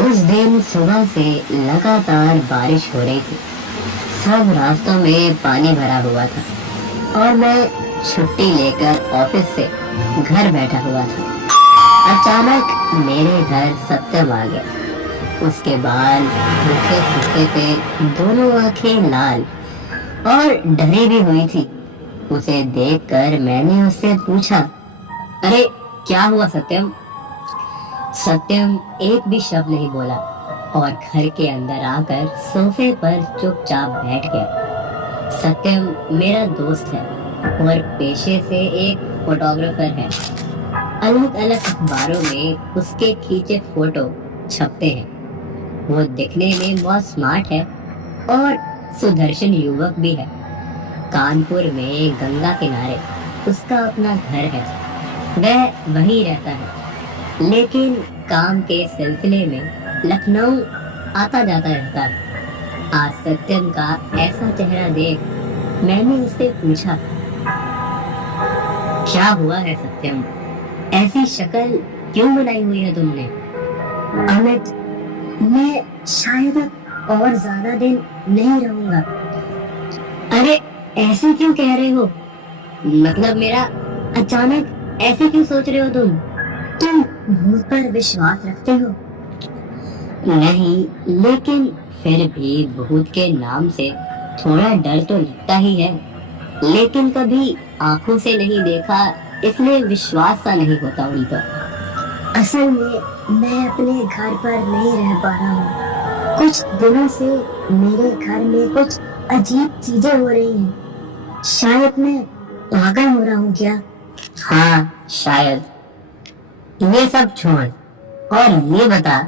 उस दिन सुबह से लगातार बारिश हो रही थी। सब रास्तों में पानी भरा हुआ था और मैं छुट्टी लेकर ऑफिस से घर बैठा हुआ था। अचानक मेरे घर सत्यम आ गया। उसके बाद सूखे सूखे से दोनों आंखें लाल और डरी भी हुई थी। उसे देखकर मैंने उससे पूछा, अरे क्या हुआ सत्यम? सत्यम एक भी शब्द नहीं बोला और घर के अंदर आकर सोफे पर चुपचाप बैठ गया। सत्यम मेरा दोस्त है और पेशे से एक फोटोग्राफर है। अलग अलग अखबारों में उसके खींचे फोटो छपते हैं। वो दिखने में बहुत स्मार्ट है और सुदर्शन युवक भी है। कानपुर में गंगा किनारे उसका अपना घर है। वह वहीं रहता है, लेकिन काम के सिलसिले में लखनऊ आता जाता रहता है। आज सत्यम का ऐसा चेहरा देख मैंने उससे पूछा, क्या हुआ है सत्यम? ऐसी शक्ल क्यों बनाई हुई है तुमने? अमित, मैं शायद और ज्यादा दिन नहीं रहूंगा। अरे ऐसे क्यों कह रहे हो? मतलब मेरा अचानक ऐसे क्यों सोच रहे हो तुम? तुम भूत पर विश्वास रखते हो? नहीं, लेकिन फिर भी भूत के नाम से थोड़ा डर तो लगता ही है। लेकिन कभी आंखों से नहीं देखा, इसलिए विश्वास सा नहीं होता उन पर। असल में मैं अपने घर पर नहीं रह पा रहा हूँ। कुछ दिनों से मेरे घर में कुछ अजीब चीजें हो रही हैं। शायद मैं पागल हो रहा हूँ क्या? हाँ शायद। ये सब छोड़ और ये बता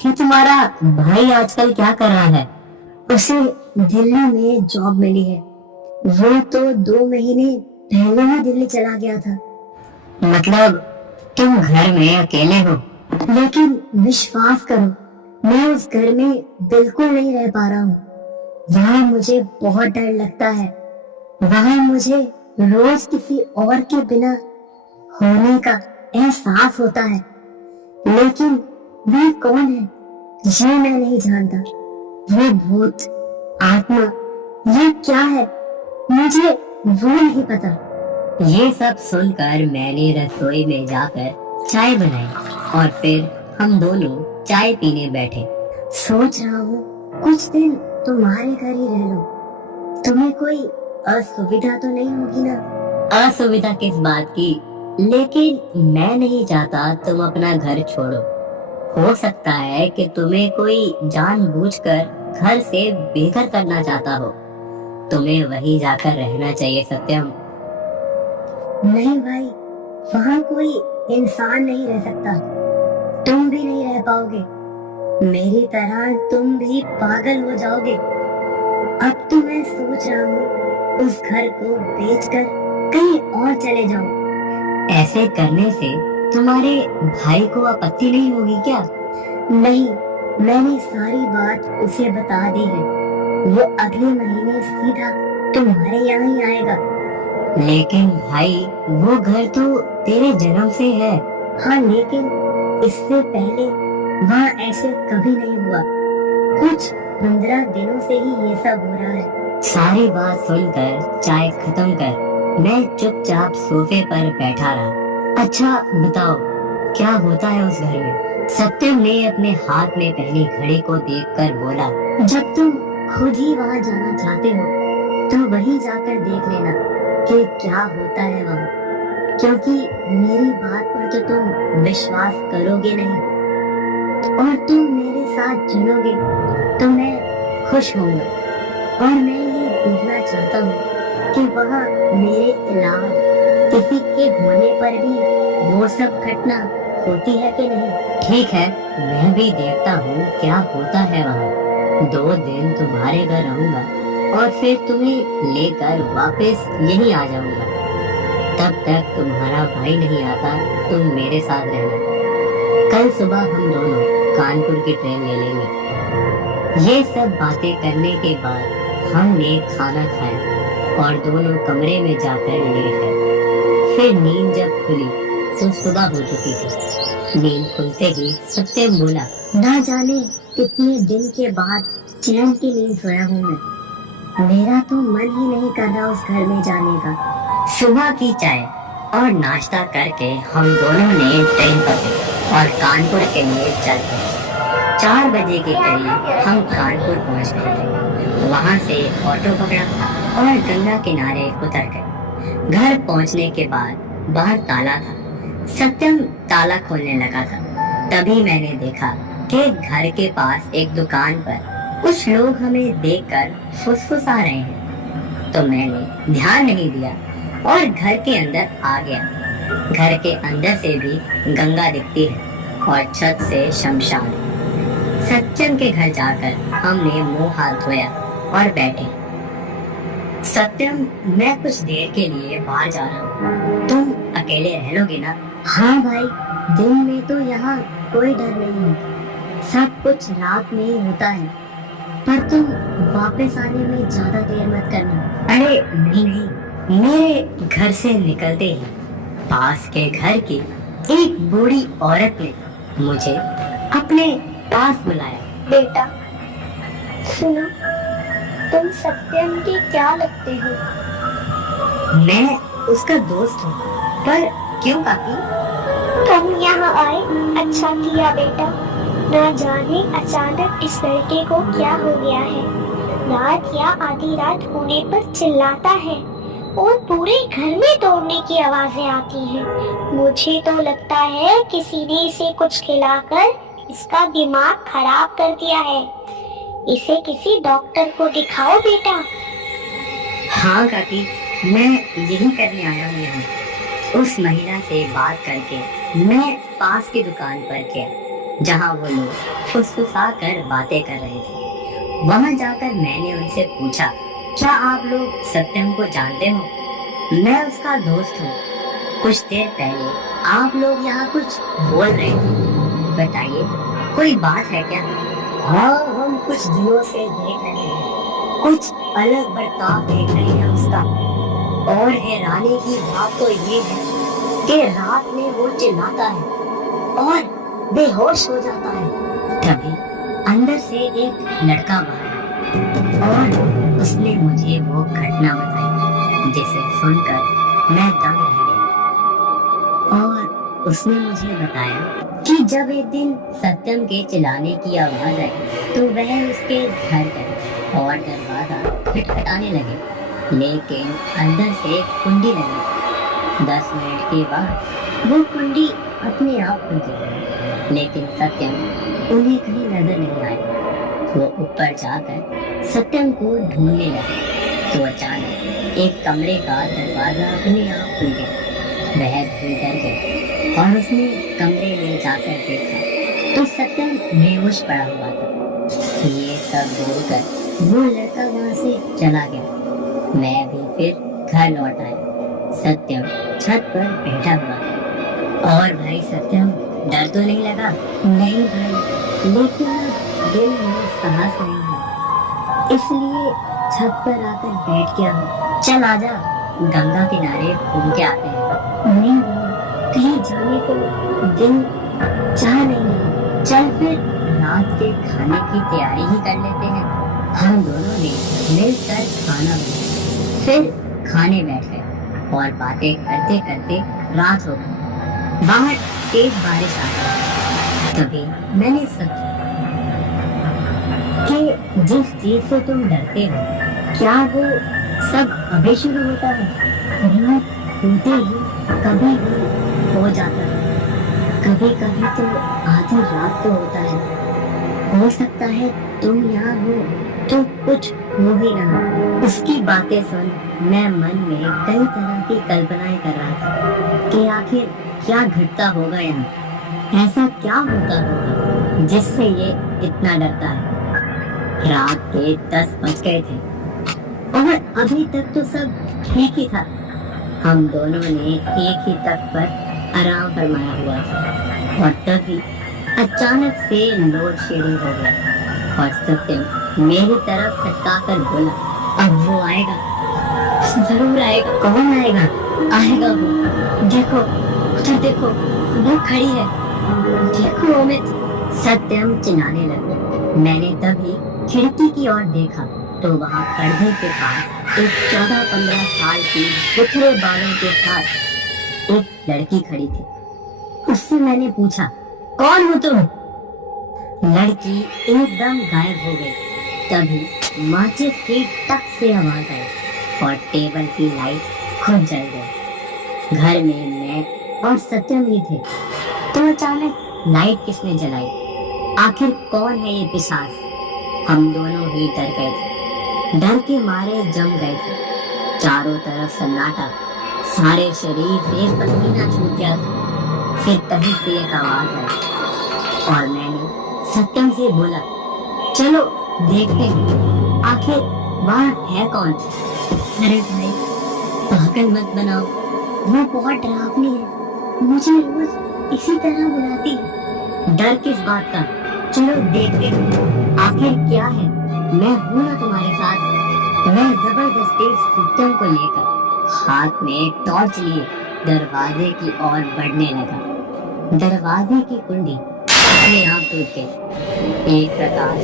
कि तुम्हारा भाई आजकल क्या कर रहा है? उसे दिल्ली में जॉब मिली है। वो तो 2 महीने पहले ही दिल्ली चला गया था। मतलब तुम घर में अकेले हो? लेकिन विश्वास करो, मैं उस घर में बिल्कुल नहीं रह पा रहा हूँ। वहाँ मुझे बहुत डर लगता है। वहाँ मुझे रोज किसी और के बिना होने का एहसास होता है। लेकिन वह कौन है ये मैं नहीं जानता। वो भूत, आत्मा, ये क्या है मुझे वो नहीं पता। ये सब सुनकर मैंने रसोई में जाकर चाय बनाई और फिर हम दोनों चाय पीने बैठे। सोच रहा हूँ कुछ दिन तुम्हारे घर ही रह लो। तुम्हें कोई असुविधा तो नहीं होगी ना? असुविधा किस बात की? लेकिन मैं नहीं चाहता तुम अपना घर छोड़ो। हो सकता है कि तुम्हें कोई जानबूझकर घर से बेघर करना चाहता हो। तुम्हें वहीं जाकर रहना चाहिए सत्यम। नहीं भाई, वहाँ कोई इंसान नहीं रह सकता। तुम भी नहीं रह पाओगे। मेरी तरह तुम भी पागल हो जाओगे। अब तो मैं सोच रहा हूँ उस घर को बेचकर कहीं और चले जाऊं। ऐसे करने से तुम्हारे भाई को आपत्ति नहीं होगी क्या? नहीं, मैंने सारी बात उसे बता दी है। वो अगले महीने सीधा तुम्हारे यहाँ ही आएगा। लेकिन भाई वो घर तो तेरे जन्म से है। हाँ, लेकिन इससे पहले वहाँ ऐसे कभी नहीं हुआ। कुछ 15 दिनों से ही ये सब हो रहा है। सारी बात सुनकर चाय खत्म कर मैं चुपचाप सोफे पर बैठा रहा। अच्छा बताओ, क्या होता है उस घर में? सत्यम ने अपने हाथ में पहनी घड़ी को देखकर बोला, जब तुम खुद ही वहाँ जाना चाहते हो तो वहीं जाकर देख लेना कि क्या होता है वहाँ। क्योंकि मेरी बात पर तो तुम विश्वास करोगे नहीं और तुम मेरे साथ चलोगे तो मैं खुश होऊंगा। और मैं ये देखना चाहता हूँ कि वहाँ मेरे अलावा किसी के होने पर भी वो सब घटना होती है कि नहीं। ठीक है, मैं भी देखता हूँ क्या होता है वहाँ। 2 दिन तुम्हारे घर रहूंगा और फिर तुम्हें लेकर वापस यहीं आ जाऊंगा। तब तक तुम्हारा भाई नहीं आता, तुम मेरे साथ रहना। कल सुबह हम दोनों कानपुर की ट्रेन ले लेंगे। ये सब बातें करने के बाद हमने खाना खाया और दोनों कमरे में जाकर लेट गए। फिर नींद जब खुली तो सुबह हो चुकी थी। नींद खुलते ही सत्यम बोला, ना जाने कितने दिन के बाद चैन की नींद सोया हूँ मैं। मेरा तो मन ही नहीं कर रहा उस घर में जाने का। सुबह की चाय और नाश्ता करके हम दोनों ने ट्रेन पकड़ी और कानपुर के लिए चल पड़े। 4 बजे के करीब हम कानपुर पहुंच गए थे। वहां से ऑटो पकड़ा और गंगा किनारे उतर गए। घर पहुंचने के बाद बाहर ताला था। सत्यम ताला खोलने लगा था। तभी मैंने देखा कि घर के पास एक दुकान पर कुछ लोग हमें देखकर फुसफुसा रहे हैं। तो मैंने ध्यान नहीं दिया और घर के अंदर आ गया। घर के अंदर से भी गंगा दिखती है और छत से शमशान। सत्यम के घर जाकर हमने मुंह हाथ धोया और बैठे। सत्यम, मैं कुछ देर के लिए बाहर जा रहा हूँ, तुम अकेले रह लोगे ना? हाँ भाई, दिन में तो यहाँ कोई डर नहीं है, सब कुछ रात में ही होता है। पर तुम वापस आने में ज्यादा देर मत करना। अरे नहीं, मेरे घर से निकलते ही पास के घर की एक बूढ़ी औरत ने मुझे अपने पास बुलाया। बेटा सुनो, तुम सत्यम के क्या लगते हो? मैं उसका दोस्त हूँ। पर क्यों काकी? तुम यहाँ आए अच्छा किया बेटा। ना जाने अचानक इस लड़के को क्या हो गया है। रात या आधी रात होने पर चिल्लाता है और पूरे घर में दौड़ने की आवाजें आती हैं। मुझे तो लगता है किसी ने इसे कुछ खिलाकर इसका दिमाग खराब कर दिया है। इसे किसी डॉक्टर को दिखाओ बेटा। हाँ काकी, मैं यही करने आया हूँ यहाँ। उस महिला से बात करके मैं पास की दुकान पर गया जहाँ वो लोग फुसफुसा कर बातें कर रहे थे। वहाँ जाकर मैंने उनसे पूछा, क्या आप लोग सत्यम को जानते हो? मैं उसका दोस्त हूँ। कुछ देर पहले आप लोग यहाँ कुछ बोल रहे थे, बताइए कोई बात है क्या? हाँ, हम कुछ दिनों से देख रहे हैं, कुछ अलग बर्ताव देख रहे हैं उसका। और हैरानी की बात तो ये है कि रात में वो चिल्लाता है और बेहोश हो जाता है। तभी अंदर से एक लड़का बाहर आया और उसने मुझे वो घटना बताई, जिसे सुनकर मैं दंग रह गया। और उसने मुझे बताया कि जब एक दिन सत्यम के चिल्लाने की आवाज आई तो वह उसके घर गए और दरवाजा खटखटाने लगे, लेकिन अंदर से कुंडी लगी। 10 मिनट के बाद वो कुंडी अपने आप खुल गई, लेकिन सत्यम उन्हें कहीं नजर नहीं आया। वो ऊपर जाकर सत्यम को ढूंढने लगे तो अचानक एक कमरे का दरवाजा अपने आप खुल गया। वह भी डर गई और उसने कमरे में जाकर देखा तो सत्यम बेहोश पड़ा हुआ था। ये सब बोलकर वो लड़का वहाँ से चला गया। मैं भी फिर घर लौट आया। सत्यम छत पर बैठा हुआ था। और भाई सत्यम, डर तो नहीं लगा? नहीं भाई, लेकिन दिल में साहस नहीं है, इसलिए छत पर आकर बैठ गया हूँ। चल आजा, गंगा किनारे घूम के आते हैं। नहीं भाई, कहीं जाने को दिन चाह नहीं है। चल फिर रात के खाने की तैयारी ही कर लेते हैं। हम दोनों ने मिलकर खाना बनाया, फिर खाने बैठ गए और बातें करते करते रात हो गई। बाहर तेज बारिश आ गई। तभी मैंने सोचा कि जिस चीज से तुम डरते हो, क्या वो सब अभी शुरू होता है? रात होते ही कभी भी हो जाता है, कभी कभी तो आधी रात को होता है। हो सकता है तुम यहाँ हो तो कुछ हो ही ना हो। उसकी बातें सुन मैं मन में कई तरह की कल्पनाएं कर रहा था कि आखिर क्या घटता होगा यहाँ, ऐसा क्या होता होगा जिससे ये इतना डरता है। रात के 10 बज गए थे और अभी तक तो सब ठीक ही था। हम दोनों ने एक ही तख्त पर आराम फरमाया हुआ था और तभी अचानक से लोड शेडिंग हो गया और सत्यम मेरी तरफ सटकाकर बोला, अब वो आएगा, जरूर आएगा। कौन आएगा? आएगा वो, देखो उधर देखो, वो खड़ी है। देखो अमित, सत्यम चिल्लाने लगा। मैंने तभी खिड़की की ओर देखा तो वहाँ पर्दे के पास एक 14-15 साल की बिखरे बालों के साथ एक लड़की खड़ी थी। उससे मैंने पूछा, कौन हो तुम? लड़की एकदम गायब हो गई। तभी माचिस की टक से आवाज आई और टेबल की लाइट खुद जल गई। घर में मैं और सत्यम ही थे। तो अचानक लाइट किसने जलाई? आखिर कौन है ये पिशाच? हम दोनों ही डर गए थे। डर के मारे जम गए थे। चारों तरफ सन्नाटा, सारे शरीर से पसीना छूट गया था। फिर कहीं से एक आवाज आई और मैंने सत्यम से बोला, चलो देखते हैं आखिर वहाँ है कौन। अरे भाई, पागल मत बनाओ, वो बहुत डरावनी है, मुझे रोज इसी तरह बुलाती है। डर किस बात का? चलो देखते हैं आखिर क्या है। मैं हूं ना तुम्हारे साथ। मैं जबरदस्ती सत्यम को लेकर हाथ में टॉर्च लिए दरवाजे की ओर बढ़ने लगा। दरवाजे की कुंडी अपने आप टूट गई। एक प्रकाश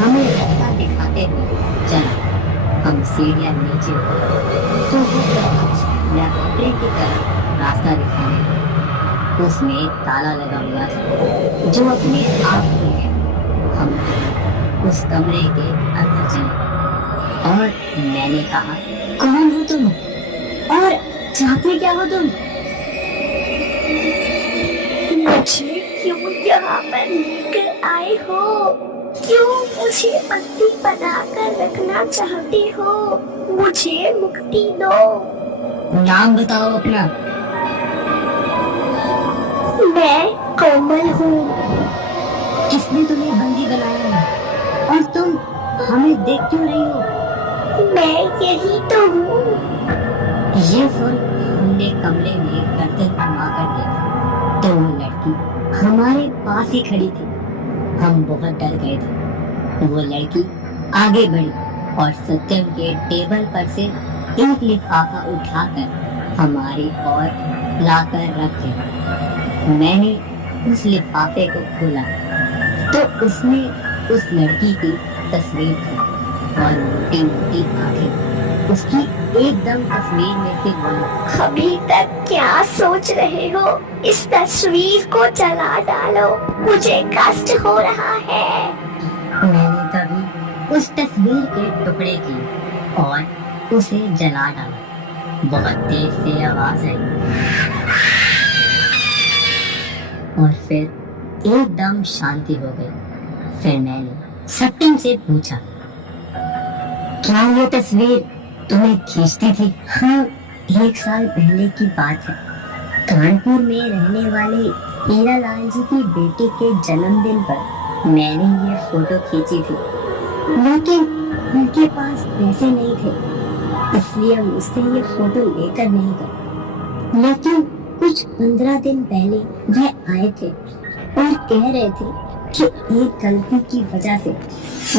हमें रास्ता दिखाते हुए चला। हम सीढ़ियां नीचे उतरे तो वो प्रकाश लैबोरेटरी की तरफ रास्ता दिखाने लगा। उसमें एक ताला लगा हुआ था जो अपने आप खुल गया। हम उस कमरे के अंदर चले और मैंने कहा, कौन हो तुम और चाहते क्या हो तुम? मुझे क्यों यहाँ पर लेकर आए हो? क्यों मुझे बंदी बनाकर रखना चाहते हो? मुझे मुक्ति दो। नाम बताओ अपना। मैं कोमल हूँ। किसने तुम्हें बंदी बनाया है और तुम हमें देख क्यों रही हो? मैं यही तो हूँ। ये सुन हमने कमरे में गर्दन घुमा कर देखा तो वो लड़की हमारे पास ही खड़ी थी। हम बहुत डर गए थे। वो लड़की आगे बढ़ी और सत्यम के टेबल पर से एक लिफाफा उठाकर हमारी ओर लाकर रख दिया। मैंने उस लिफाफे को खोला तो उसमें उस लड़की की तस्वीर थी और मोटी मोटी आंखें। उसकी एकदम तस्वीर में से बोली, अभी तक क्या सोच रहे हो? इस तस्वीर को जला डालो, मुझे कष्ट हो रहा है। मैंने तभी उस तस्वीर के टुकड़े किए और उसे जला डाला। बहुत तेज से आवाज आई और फिर एकदम शांति हो गई। फिर मैंने सत्यम से पूछा, क्या ये तस्वीर तुम्हें खींचती थी? हाँ, 1 साल पहले की बात है। कानपुर में रहने वाले हीरालाल जी की बेटी के जन्मदिन पर मैंने ये फोटो खींची थी, लेकिन उनके पास पैसे नहीं थे, इसलिए मुझसे ये फोटो लेकर नहीं गए। लेकिन कुछ 15 दिन पहले वह आए थे और कह रहे थे कि एक गलती की वजह से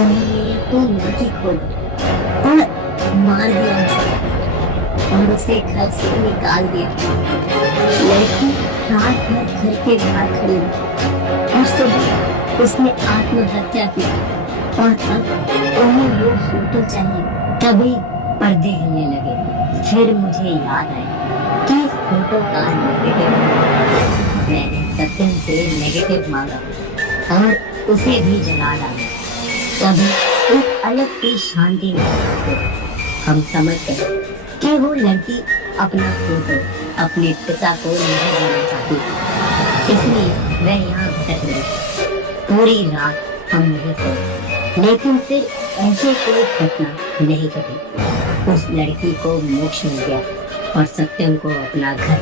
उन्होंने अपनी लड़की खो दी और मार दिया और उसे घर से निकाल दिया। लड़की रात भर घर के बाहर खड़ी रही और सुबह उसने आत्महत्या की और अब उन्हें वो फोटो चाहिए। तभी पर्दे हिलने लगे। फिर मुझे याद आया कि इस फोटो का नेगेटिव। मैंने सत्यम से नेगेटिव मांगा और उसे भी जला डाला। तभी एक अलग सी शांति में हम समझ गए कि वो लड़की अपना फोटो अपने पिता को नहीं देना चाहती, इसलिए वह यहाँ भटक रही। पूरी रात हम नहीं सोए, लेकिन फिर ऐसे कोई घटना नहीं घटी। उस लड़की को मोक्ष मिल गया और सत्यम को अपना घर